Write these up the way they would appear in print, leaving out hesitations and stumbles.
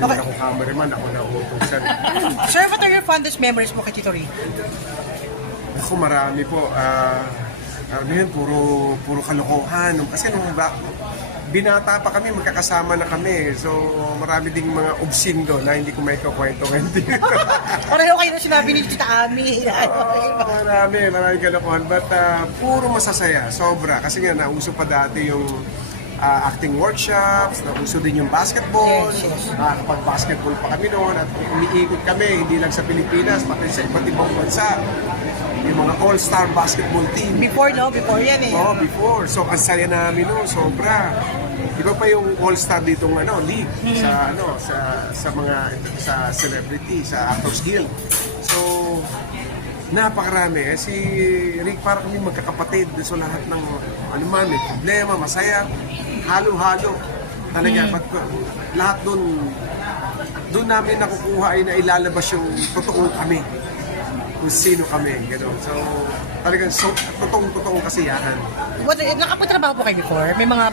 naman ako cameraman, ako na uutusan. Sir, what are your fondest memories mo kay Tito Rick? Ako marami po. Ano yun, puro kalokohan. Kasi nung binata pa kami, magkakasama na kami. So, marami ding mga obscene doon na hindi ko may kakwento ngayon. Pareho kayo na sinabi ni Tita Ami. Marami kalokohan. But puro masasaya, sobra. Kasi nga, nauso pa dati yung acting workshops, nauso din yung basketball. Yes. Kapag basketball pa kami noon at umiikot kami, hindi lang sa Pilipinas, pati sa iba't ibang bansa. Yung mga all-star basketball team. Before, no? Before yan eh. Oo, before. So, ang saya namin noon, sobra. Iba pa yung all-star ditong league sa mga celebrity, sa Actors Guild. So, napakarami. Si Rick, para kami magkakapatid. So, lahat ng may problema, masaya, halo-halo. Talaga, lahat doon namin nakukuha ay nailalabas yung totoong kami. Kung sino kami, gano'n. So, talagang totoong kasiyahan. Nakapatrabaho po kayo before? May mga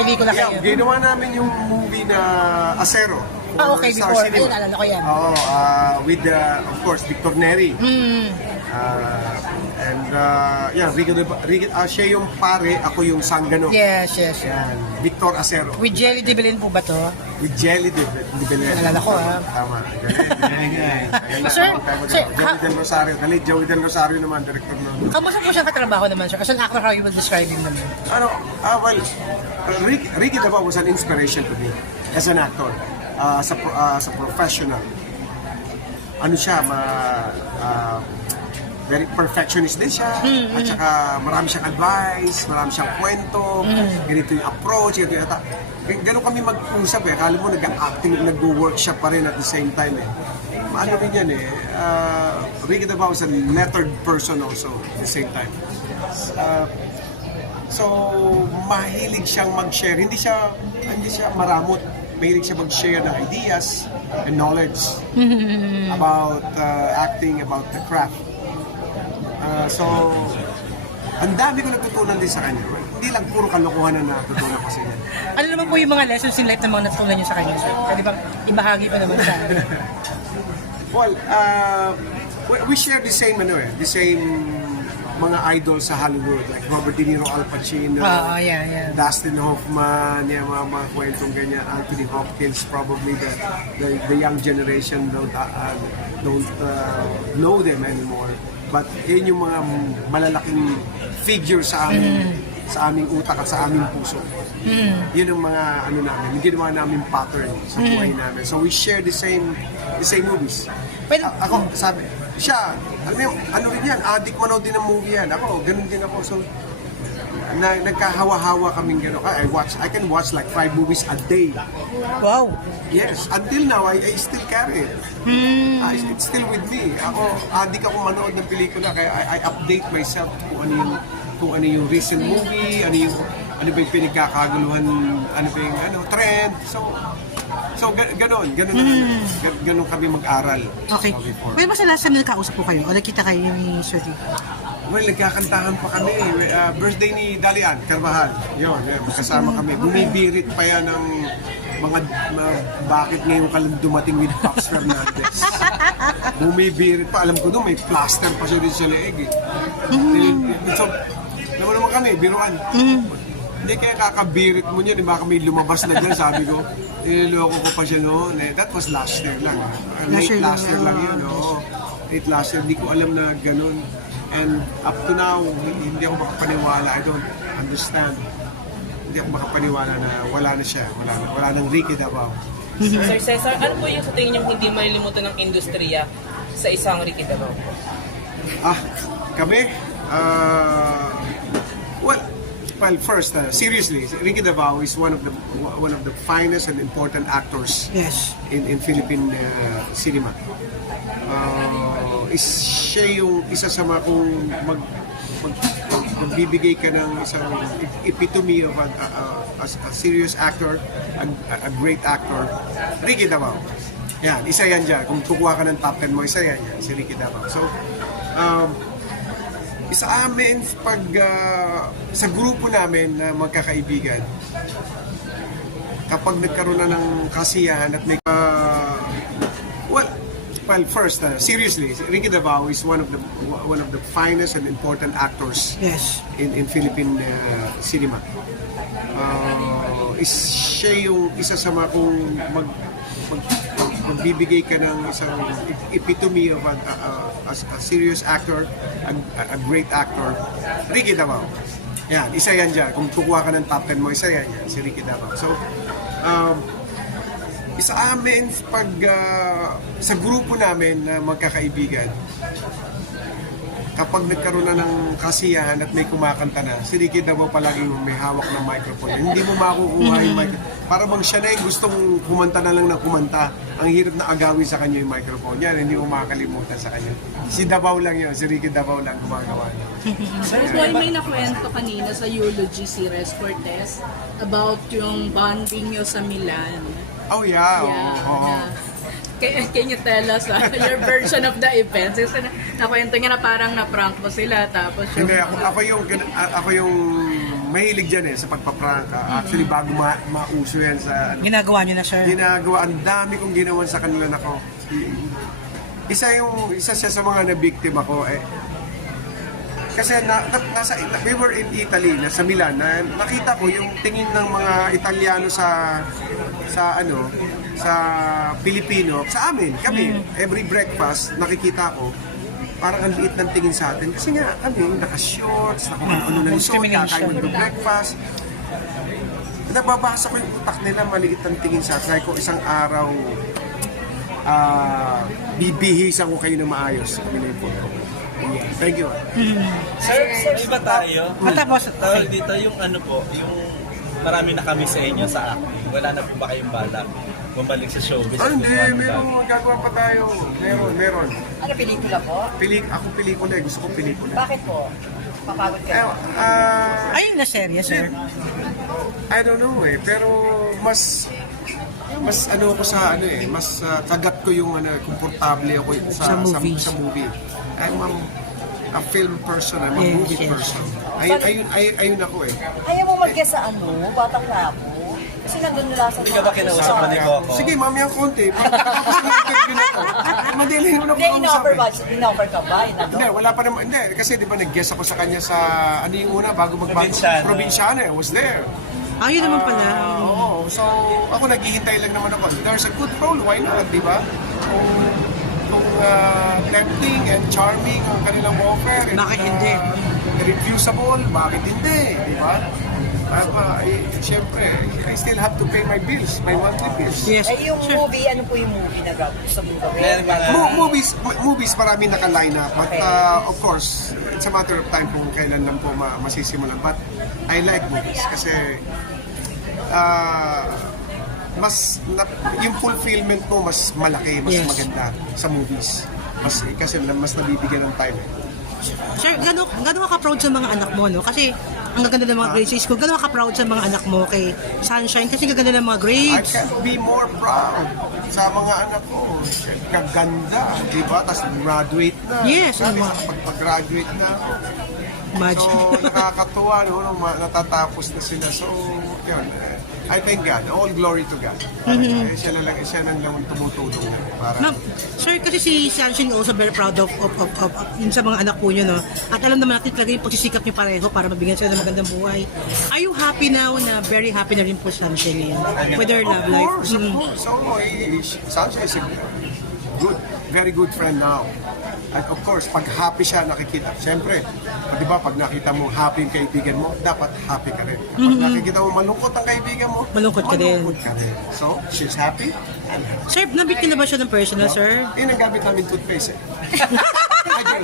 pelikula kayo? Yeah, ginawa namin yung movie na Acero. Okay, Star before. Cinema. Ayun, alala ko yan. Oo, with, of course, Victor Neri. Siya yung pare, ako yung sanggano. Yes. Yan, Victor Acero. With Jelly de Belen po ba to? With Jelly de Belen. Alala ko, ha? Tama. Galing. Sir, Joey Del Rosario. Dali, Joey Del Rosario naman, director naman. Kamusta po siyang katrabaho naman, sir? As an actor, how you will describe him naman? Ricky Davao was an inspiration to me as an actor, as a professional. Ano siya, very perfectionist din siya, at saka marami siyang advice, marami siyang kwento, ganito yung approach, ganito yung ganun kami mag-usap eh. Akala mo nag-acting, nag-workshop pa rin at the same time eh. Ano rin yan eh. Ricky Davao is a lettered person also at the same time. So, mahilig siyang mag-share. Hindi siya maramot. Mahilig siya mag-share ng ideas and knowledge about acting, about the craft. So, ang dami ko natutunan din sa kanya. Hindi lang puro kalokohan na natutunan ko sa kanya. Ano naman po yung mga lessons in life na mga natutunan niyo sa kanya, sir? Pwede bang ibahagi pa naman sa akin? Well, we share the same mga idols sa Hollywood, like Robert De Niro, Al Pacino, Yeah. Dustin Hoffman, mga kwentong ganyan, Anthony Hopkins, probably the young generation don't know them anymore. But yun yung mga malalaking figure sa aming utak at sa aming puso. Yun ang mga namin, yung ginawa namin pattern sa buhay namin. So we share the same movies. Ako, sabi, siya, ano rin yan, addict manood din ng movie yan. Ako, ganun din ako. So, nagkahawa-hawa kaming gano'n. I can watch like 5 movies a day. Wow! Yes, until now, I still carry it. It's still with me. Ako, addict ako manood ng pelikula, kaya I update myself kung ano yung recent movie, ano ba yung pinagkakaguluhan, ano ba yung trend. So ganon kami mag-aral. Okay. Well, mas last time nagkausap po kayo o nakita kayo ni Sir Rick? Well, nagkakantahan pa kami. Birthday ni Dalian Carvajal. Yun, kasama kami. Bumibirit pa yan ng bakit ngayon ka lang dumating with Pops Fernandez. Bumibirit pa. Alam ko doon, may plaster pa siya rin sa leeg. So, naman kami, biruan. Hindi kaya kakabirit mo niyan, baka may lumabas na dyan, sabi ko. Niloloko ko pa siya noon. That was last year lang. Late last year lang yun. Late last year, hindi ko alam na ganun. And up to now, hindi ako makapaniwala. I don't understand. Hindi ako makapaniwala na wala na siya. Wala nang Ricky Davao. Sir Cesar, ano po yung sa tingin niyong hindi malilimutan ng industriya sa isang Ricky Davao? Kami? Well, first, seriously, Ricky Davao is one of the finest and important actors in Philippine cinema. Siya yung isa sa mga kung magbibigay ka ng isang epitome of a serious actor, a great actor, Ricky Davao. Yan, isa yan dyan. Kung kukuha ka ng top 10 mo, isa yan si Ricky Davao. So, sa amin, sa grupo namin na magkakaibigan, kapag nagkaroon na ng kasiyahan at may well, first, seriously, Ricky Davao is one of the finest and important actors Yes. in Philippine cinema. Siya yung isa sa mga kung magbibigay ka ng isang epitome of a serious actor, a great actor, Ricky Davao. Yan, isa yan dyan. Kung kukuha ka ng top 10 mo, isa yan yan, si Ricky Davao. So, isa amin pag sa grupo namin na magkakaibigan, kapag nagkaroon na ng kasiyahan at may kumakanta na, si Ricky Davao palagi yung may hawak ng microphone. Hindi mo makukuha yung microphone. Para bang siya na yung gustong kumanta na lang na kumanta. Ang hirap na agawin sa kanya yung microphone. Yan, hindi mo makakalimutan sa kanya. Si Davao lang yun, si Ricky Davao lang gumagawa niya. Sir Boy, may nakwento kanina sa eulogy si Res Cortez about yung bonding nyo sa Milan. Oh yeah, Yeah. oo. Can you tell us your version of the events? Kasi nakwento niya na parang na-prank mo sila tapos yung... Hindi, ako yung mahilig dyan sa pagpaprank. Actually, bago mauso yan sa... Ginagawa niyo na, sir. Ginagawa, ang dami kong ginawa sa kanila nako. Isa siya sa mga nabiktima ko kasi we were in Italy, sa Milan, na nakita ko yung tingin ng mga Italiano sa Pilipino, sa amin, kami, every breakfast, nakikita ko, parang ang liit ng tingin sa atin. Kasi nga, kami, naka-shorts, ano ng suot, kakain ng breakfast. Nababasa ko yung utak nila, maliit ang tingin sa atin. Ko isang araw, bibihisan ko kayo na maayos. Kami na yung photo. Thank you. Sir, iba tayo. Matapos, Tawag dito yung ano po, yung marami na kami sa inyo sa acting. Wala na po ba kayong balak bumalik sa showbiz? Hindi, meron. Gagawa pa tayo. Meron. Ano, pelikula po? Ako pelikula. Gusto ko pelikula. Bakit po? Papagod ka? ayun na serye, sir. I don't know pero mas ano ako sa mas kagat ko yung komportable ako Sa movies. sa movie. I'm a film person, I'm a Yes, movie yes. person. Ayun ako Ayaw mo mag-guess sa ano? Batang na ako. Kasi nandun nila sa Hindi ka ba kinausap pa ni Coco? Sige, mamaya konti. Madali mo na Hindi, in-offer ba? kausap. In-offer ka ba? Hindi, wala pa naman. Hindi, kasi di ba nag-guest ako sa kanya sa, ano yung una, bago magbago? Provinciano. Provinciano, I was there. Ayun naman pala. Oo, so ako naghihintay lang naman ako. There's a good role, why not, di ba? Kung tempting and charming ang kanilang offer. And, Bakit hindi? Refusable, bakit hindi, di ba? Siyempre, I still have to pay my bills, my monthly bills. Yes. Eh, yung Sir, movie, ano po yung movie na gusto mong Meron gawin? mga... Movies marami naka-line up. But of course, it's a matter of time kung kailan lang po masisimulan. But I like movies kasi yung fulfillment mo mas malaki, mas Yes. maganda sa movies. Kasi mas nabibigyan ng time. sir, gano'n ka proud sa mga anak mo, no? Kasi ang gaganda ng mga grades sa school, gano'n ka proud sa mga anak mo kay Sunshine kasi gaganda ng mga I grades. can't be more proud sa mga anak ko. Kaganda, di ba? Tapos graduate na. Yes, Sabi, ano. pag-graduate na ako. Imagine. So, nakakatuwa, natatapos na sila. So, yun. I thank God. All glory to God. Siya lang naman tumutulong para... Ma'am, sir, kasi si Sunshine also very proud of yun sa mga anak po niyo, no? At alam naman natin talaga yung pagsisikap niyo pareho para mabigyan sila ng magandang buhay. Are you happy now na very happy na rin po Sunshine ngayon with her love life? Of course. So, Sunshine is a very good friend now. At of course, pag happy siya nakikita, siyempre, di ba, pag nakita mo happy yung kaibigan mo, dapat happy ka rin. Pag nakikita mo malungkot ang kaibigan mo, Malungkot ka din. So, she's happy. I'm happy. Sir, nabit ka na ba siya ng personal, sir? Nagamit namin toothpaste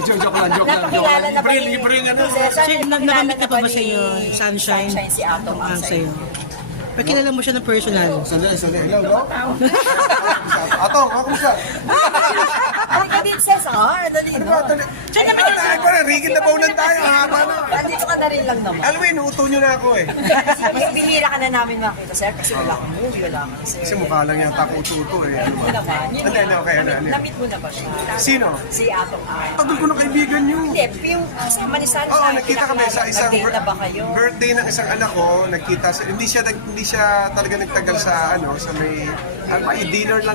joke lang. Napakilala na ba Libre nga na. Sir, nakamit na pa ba sa iyo, Sunshine? Sunshine si Atom Ang ang sa'yo. Pag kilala mo siya ng personal. Sandali. Hello, Atong, ako siya. Halika din, Ses, ha? Dali, Ano no? ba? Diyan naman yung tayo. Rigid na baunan tayo. Haba na. Andito ka na rin lang naman. Alam mo, inuuto nyo na ako eh. Kasi bihira ka na namin makita, sir, kasi wala kang movie, wala kang sir. Kasi mukha lang yata ako uto-uto eh. Ano ba? Ano naman? Yun Ano, ano, okay, ano, ano. Na-meet mo na ba siya? Sino? Si Atong Ay. Tagal ko na kaibigan nyo. Hindi, yung kasama ni Sunshine. Oo, nakita kami sa isang Nag-date na ba kayo? birthday ng isang anak ko, nagkita sa hindi siya talaga nagtagal sa ano, sa may dinner lang